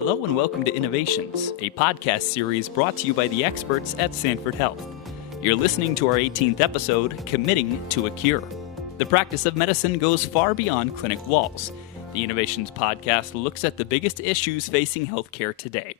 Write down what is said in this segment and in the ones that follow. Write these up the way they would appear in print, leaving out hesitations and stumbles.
Hello and welcome to Innovations, a podcast series brought to you by the experts at Sanford Health. You're listening to our 18th episode, Committing to a Cure. The practice of medicine goes far beyond clinic walls. The Innovations podcast looks at the biggest issues facing healthcare today.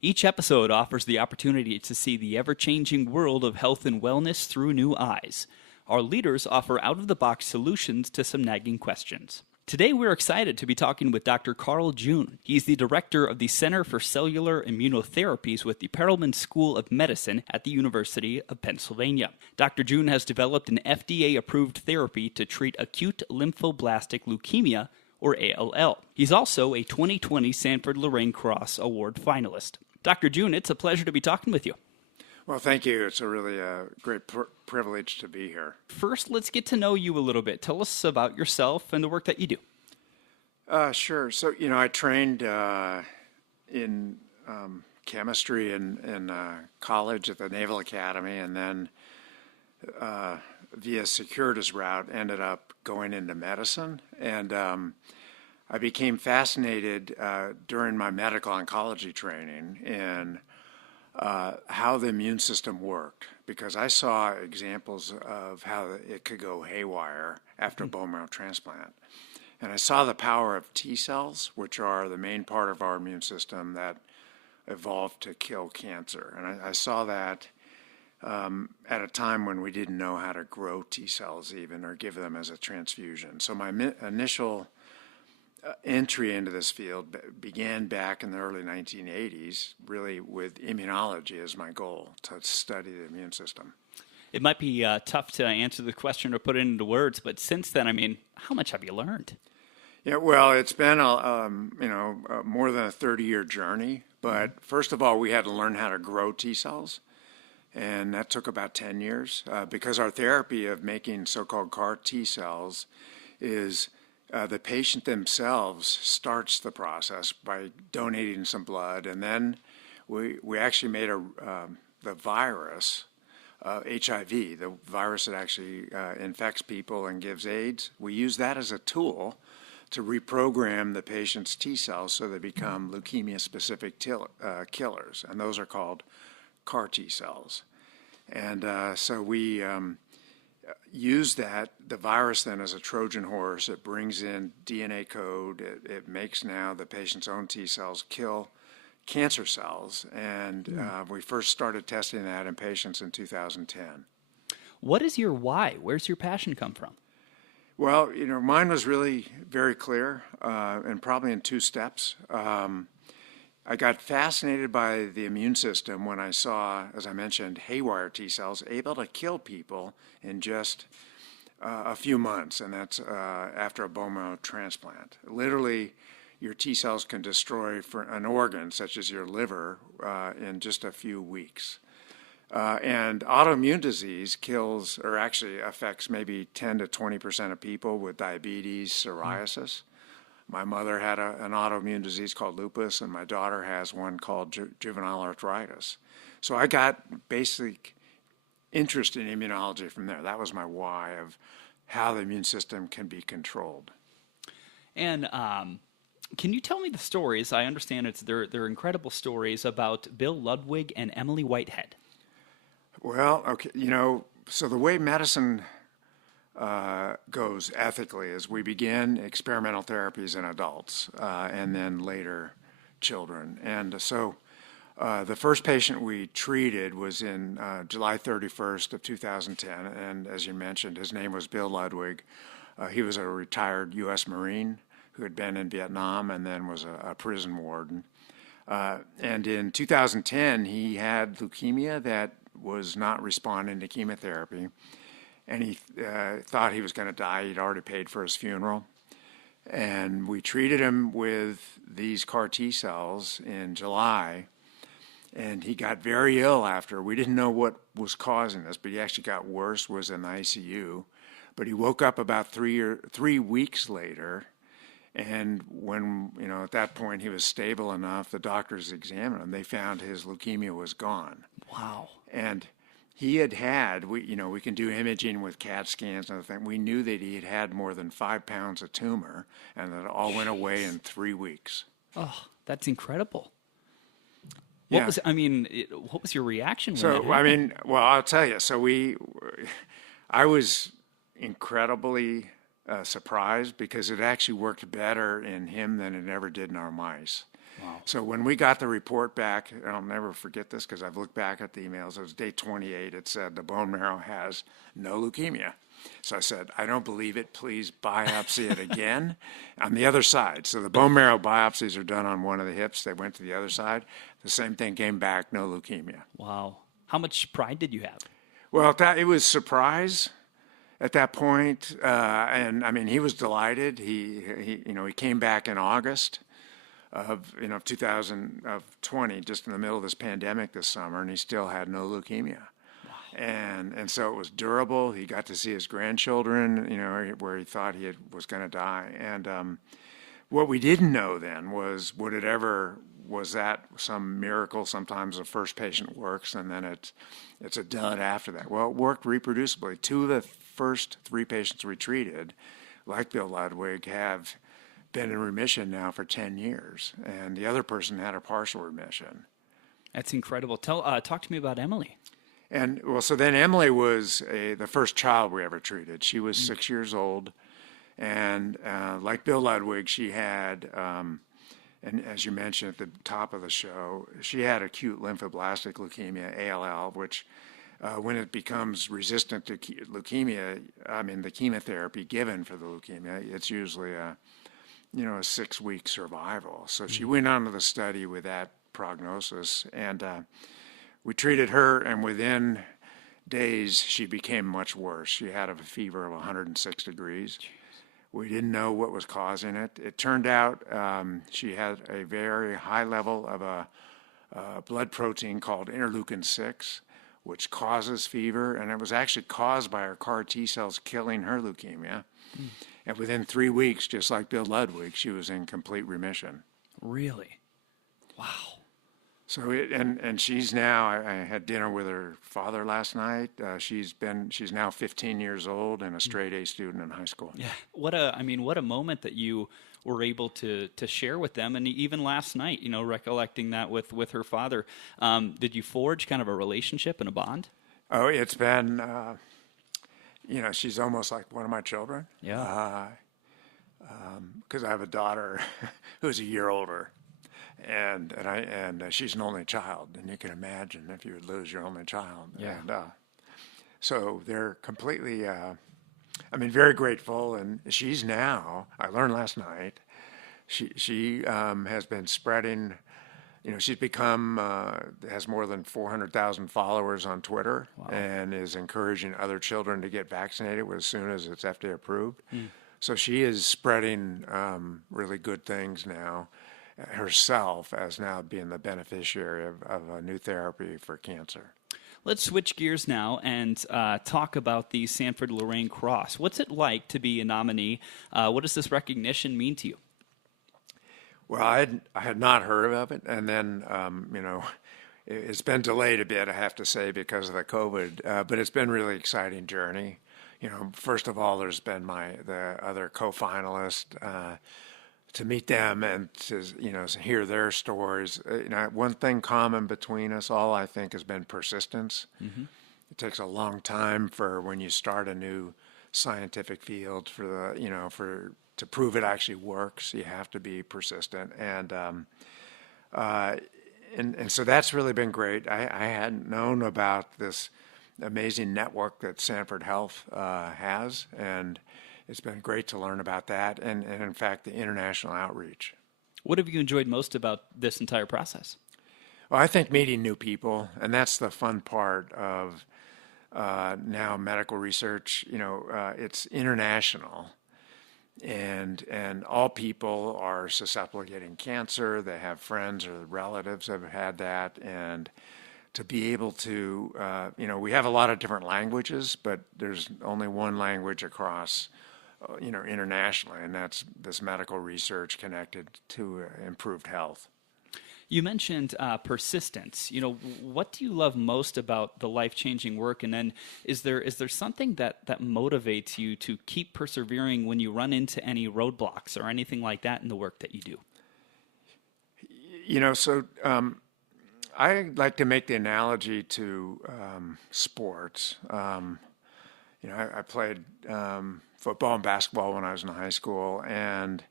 Each episode offers the opportunity to see the ever-changing world of health and wellness through new eyes. Our leaders offer out-of-the-box solutions to some nagging questions. Today, we're excited to be talking with Dr. Carl June. He's the director of the Center for Cellular Immunotherapies with the Perelman School of Medicine at the University of Pennsylvania. Dr. June has developed an FDA-approved therapy to treat acute lymphoblastic leukemia, or ALL. He's also a 2020 Sanford Lorraine Cross Award finalist. Dr. June, it's a pleasure to be talking with you. Well, thank you. It's a really great privilege to be here. First, let's get to know you a little bit. Tell us about yourself and the work that you do. Sure. So, I trained in chemistry in college at the Naval Academy, and then via circuitous route ended up going into medicine. And I became fascinated during my medical oncology training in how the immune system worked, because I saw examples of how it could go haywire after a bone marrow transplant. And I saw the power of T cells, which are the main part of our immune system that evolved to kill cancer. And I saw that at a time when we didn't know how to grow T cells even or give them as a transfusion. So my initial entry into this field began back in the early 1980s, really with immunology as my goal, to study the immune system. It might be tough to answer the question or put it into words, but since then, how much have you learned? Yeah, well, it's been more than a 30-year journey. But first of all, we had to learn how to grow T cells, and that took about 10 years because our therapy of making so-called CAR T cells is the patient themselves starts the process by donating some blood, and then we actually made the virus, HIV, the virus that actually infects people and gives AIDS. We use that as a tool to reprogram the patient's T cells so they become leukemia-specific killers, and those are called CAR T cells. And so we use the virus then as a Trojan horse. It brings in DNA code. It makes now the patient's own T cells kill cancer cells. And we first started testing that in patients in 2010. What is your why? Where's your passion come from? Well, mine was really very clear and probably in two steps. I got fascinated by the immune system when I saw, as I mentioned, haywire T cells able to kill people in just a few months, and that's after a bone marrow transplant. Literally, your T cells can destroy an organ, such as your liver, in just a few weeks. And autoimmune disease affects maybe 10 to 20% of people with diabetes, psoriasis. My mother had an autoimmune disease called lupus, and my daughter has one called juvenile arthritis. So I got basic interest in immunology from there. That was my why of how the immune system can be controlled. And can you tell me the stories? I understand they're incredible stories about Bill Ludwig and Emily Whitehead. Well, okay, so the way medicine goes ethically is we begin experimental therapies in adults and then later children. And so the first patient we treated was in July 31st of 2010. And as you mentioned, his name was Bill Ludwig. He was a retired U.S. Marine who had been in Vietnam and then was a prison warden. And in 2010, he had leukemia that was not responding to chemotherapy. And he thought he was going to die. He'd already paid for his funeral. And we treated him with these CAR T cells in July. And he got very ill after. We didn't know what was causing this, but he actually got worse, was in the ICU. But he woke up about 3 weeks later. And when, at that point he was stable enough, the doctors examined him. They found his leukemia was gone. Wow. And we can do imaging with CAT scans and everything. We knew that he had more than 5 pounds of tumor, and that it all went away in 3 weeks. Oh, That's incredible. Yeah. What was your reaction when that So, I happened? mean, well, I'll tell you. I was incredibly surprised because it actually worked better in him than it ever did in our mice. Wow. So when we got the report back, and I'll never forget this because I've looked back at the emails, it was day 28. It said the bone marrow has no leukemia. So I said, I don't believe it. Please biopsy it again on the other side. So the bone marrow biopsies are done on one of the hips. They went to the other side. The same thing came back, no leukemia. Wow. How much pride did you have? Well, it was surprise at that point, and I mean, he was delighted. He came back in August of 2020, just in the middle of this pandemic this summer, and he still had no leukemia. Wow. And so it was durable. He got to see his grandchildren, where he thought was going to die. And what we didn't know then was was that some miracle? Sometimes the first patient works, and then it's a dud after that. Well, it worked reproducibly. 2 of the first 3 patients we treated, like Bill Ludwig, have been in remission now for 10 years, and the other person had a partial remission. That's incredible. Talk to me about Emily. And well, so then Emily was the first child we ever treated. She was 6 years old, and like Bill Ludwig, she had, and as you mentioned at the top of the show, she had acute lymphoblastic leukemia, ALL, which when it becomes resistant to leukemia, the chemotherapy given for the leukemia, it's usually a 6-week survival. So she went on to the study with that prognosis, and we treated her, and within days she became much worse. She had a fever of 106 degrees. We didn't know what was causing it. It turned out she had a very high level of a blood protein called interleukin-6, which causes fever, and it was actually caused by her CAR T cells killing her leukemia. And within 3 weeks, just like Bill Ludwig, she was in complete remission. Really? Wow. So and she's now. I had dinner with her father last night. She's now 15 years old and a straight A student in high school. Yeah. What a moment that you were able to share with them, and even last night, recollecting that with her father. Did you forge kind of a relationship and a bond? Oh, it's been. She's almost like one of my children. Yeah. Because I have a daughter who's a year older, and she's an only child, and you can imagine if you would lose your only child. Yeah. And so they're completely, very grateful. And she's now. I learned last night, she has been spreading. She's become, has more than 400,000 followers on Twitter. Wow. And is encouraging other children to get vaccinated as soon as it's FDA approved. So she is spreading really good things now herself, as now being the beneficiary of a new therapy for cancer. Let's switch gears now and talk about the Sanford Lorraine Cross. What's it like to be a nominee? What does this recognition mean to you? Well, I had not heard of it, and then it's been delayed a bit, I have to say, because of the COVID. But it's been a really exciting journey. First of all, there's been the other co-finalists, to meet them and to hear their stories. One thing common between us all, I think, has been persistence. Mm-hmm. It takes a long time for when you start a new scientific field to prove it actually works. You have to be persistent, and so that's really been great. I hadn't known about this amazing network that Sanford Health has, and it's been great to learn about that, and in fact the international outreach. What have you enjoyed most about this entire process? Well, I think meeting new people, and that's the fun part of now medical research. It's international. And all people are susceptible to getting cancer. They have friends or relatives that have had that, and to be able to, we have a lot of different languages, but there's only one language across, internationally, and that's this medical research connected to improved health. You mentioned persistence. What do you love most about the life-changing work? And then is there something that motivates you to keep persevering when you run into any roadblocks or anything like that in the work that you do? I like to make the analogy to sports. I played football and basketball when I was in high school, and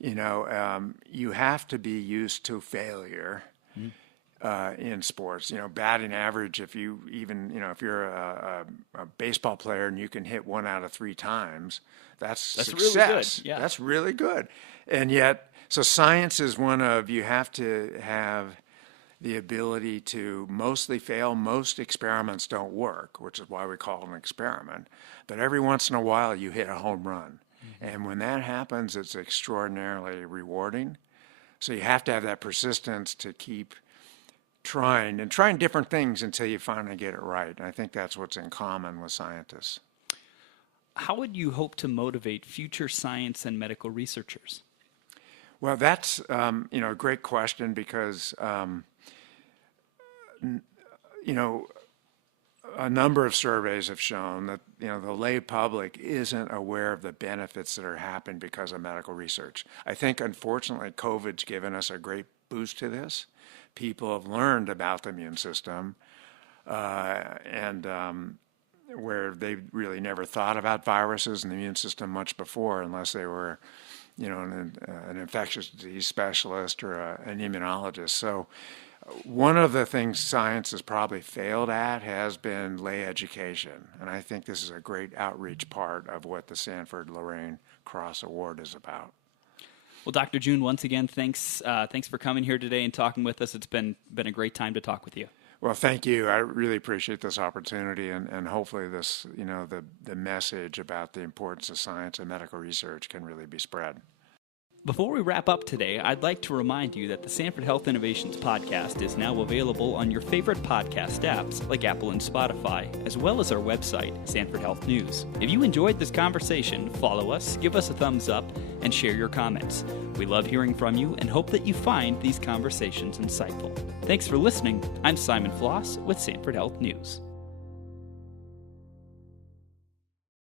you have to be used to failure in sports. Batting average. If you're a baseball player and you can hit 1 out of 3 times, that's success. Really good. Yeah. That's really good. And yet, so science is one of, you have to have the ability to mostly fail. Most experiments don't work, which is why we call them an experiment. But every once in a while, you hit a home run. And when that happens, it's extraordinarily rewarding. So you have to have that persistence to keep trying different things until you finally get it right. And I think that's what's in common with scientists. How would you hope to motivate future science and medical researchers? Well, that's a great question, because a number of surveys have shown that the lay public isn't aware of the benefits that are happening because of medical research. I think, unfortunately, COVID's given us a great boost to this. People have learned about the immune system, and where they really never thought about viruses and the immune system much before, unless they were an infectious disease specialist or an immunologist. So one of the things science has probably failed at has been lay education. And I think this is a great outreach part of what the Sanford Lorraine Cross Award is about. Well, Dr. June, once again, thanks for coming here today and talking with us. It's been a great time to talk with you. Well, thank you. I really appreciate this opportunity, and hopefully this, the message about the importance of science and medical research can really be spread. Before we wrap up today, I'd like to remind you that the Sanford Health Innovations podcast is now available on your favorite podcast apps like Apple and Spotify, as well as our website, Sanford Health News. If you enjoyed this conversation, follow us, give us a thumbs up, and share your comments. We love hearing from you and hope that you find these conversations insightful. Thanks for listening. I'm Simon Floss with Sanford Health News.